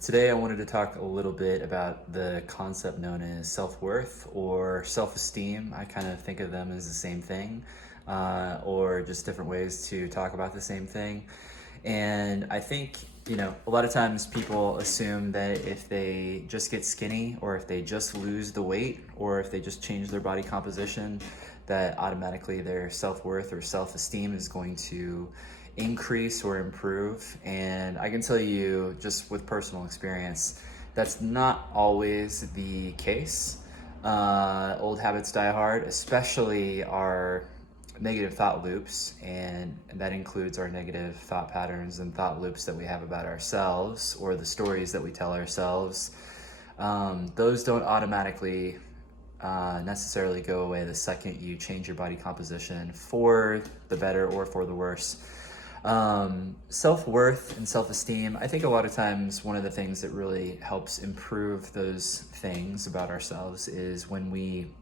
Today I wanted to talk a little bit about the concept known as self-worth or self-esteem. I kind of think of them as the same thing, or just different ways to talk about the same thing. And I think, a lot of times people assume that if they just get skinny or if they just lose the weight or if they just change their body composition, that automatically their self-worth or self-esteem is going to increase or improve. And I can tell you, just with personal experience, that's not always the case. Old habits die hard, especially our negative thought loops, and that includes our negative thought patterns and thought loops that we have about ourselves or the stories that we tell ourselves. Those don't automatically necessarily go away the second you change your body composition for the better or for the worse. Self-worth and self-esteem, I think a lot of times one of the things that really helps improve those things about ourselves is when we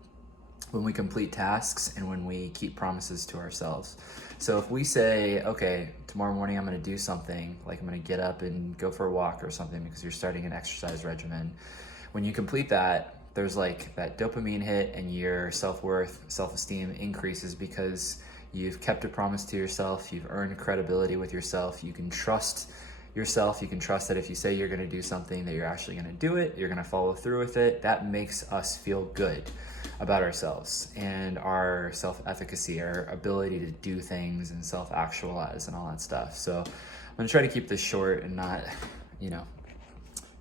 complete tasks and when we keep promises to ourselves. So if we say, okay, tomorrow morning I'm going to do something, like I'm going to get up and go for a walk or something because you're starting an exercise regimen, when you complete that, there's like that dopamine hit and your self-worth, self-esteem increases because you've kept a promise to yourself, you've earned credibility with yourself, you can trust yourself, you can trust that if you say you're going to do something that you're actually going to do it, you're going to follow through with it. That makes us feel good about ourselves and our self-efficacy, our ability to do things and self-actualize and all that stuff. So I'm going to try to keep this short and not,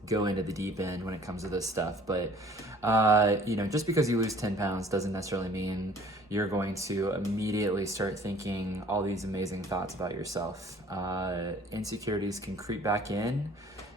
go into the deep end when it comes to this stuff. But, just because you lose 10 pounds doesn't necessarily mean you're going to immediately start thinking all these amazing thoughts about yourself. Insecurities can creep back in.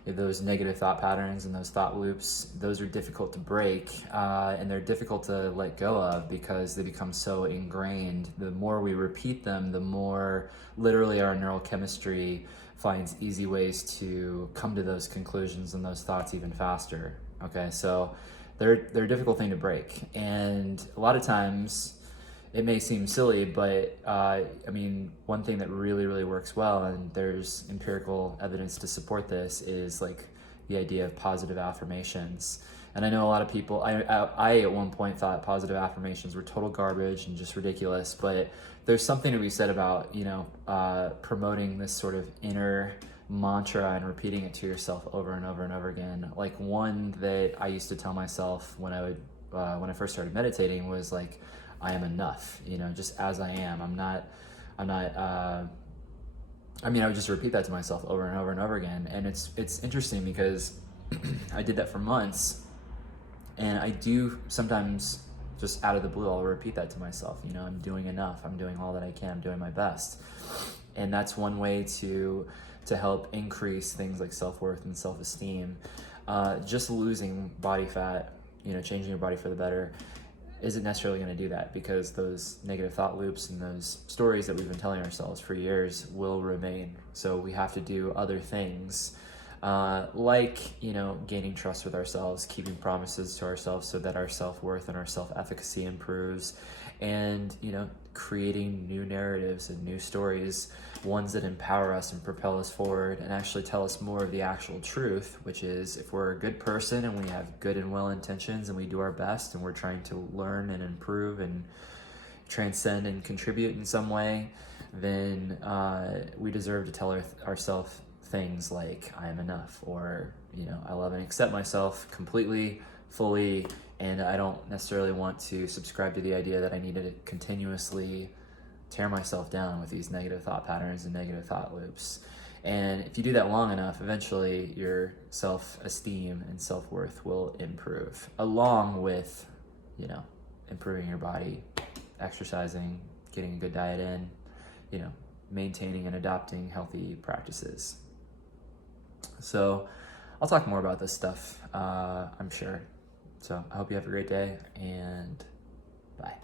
Those negative thought patterns and those thought loops, those are difficult to break, and they're difficult to let go of because they become so ingrained. The more we repeat them, the more literally our neural chemistry finds easy ways to come to those conclusions and those thoughts even faster. Okay, so they're a difficult thing to break. And a lot of times it may seem silly, but one thing that really, really works well, and there's empirical evidence to support this, is like the idea of positive affirmations. And I know a lot of people, I at one point thought positive affirmations were total garbage and just ridiculous, but there's something to be said about, promoting this sort of inner mantra and repeating it to yourself over and over and over again. Like one that I used to tell myself when I first started meditating was like, I am enough, just as I am. I would just repeat that to myself over and over and over again. And it's interesting because I did that for months, and I do sometimes just out of the blue, I'll repeat that to myself. I'm doing enough. I'm doing all that I can. I'm doing my best. And that's one way to help increase things like self-worth and self-esteem. Just losing body fat, changing your body for the better, isn't necessarily going to do that because those negative thought loops and those stories that we've been telling ourselves for years will remain. So we have to do other things, like, gaining trust with ourselves, keeping promises to ourselves so that our self-worth and our self-efficacy improves, and, creating new narratives and new stories, ones that empower us and propel us forward and actually tell us more of the actual truth, which is if we're a good person and we have good and well intentions and we do our best and we're trying to learn and improve and transcend and contribute in some way, then we deserve to tell ourselves things like I am enough, or I love and accept myself completely, fully, and I don't necessarily want to subscribe to the idea that I need to continuously tear myself down with these negative thought patterns and negative thought loops. And if you do that long enough, eventually your self-esteem and self-worth will improve, along with improving your body, exercising, getting a good diet in, maintaining and adopting healthy practices. So I'll talk more about this stuff, I'm sure. So I hope you have a great day, and bye.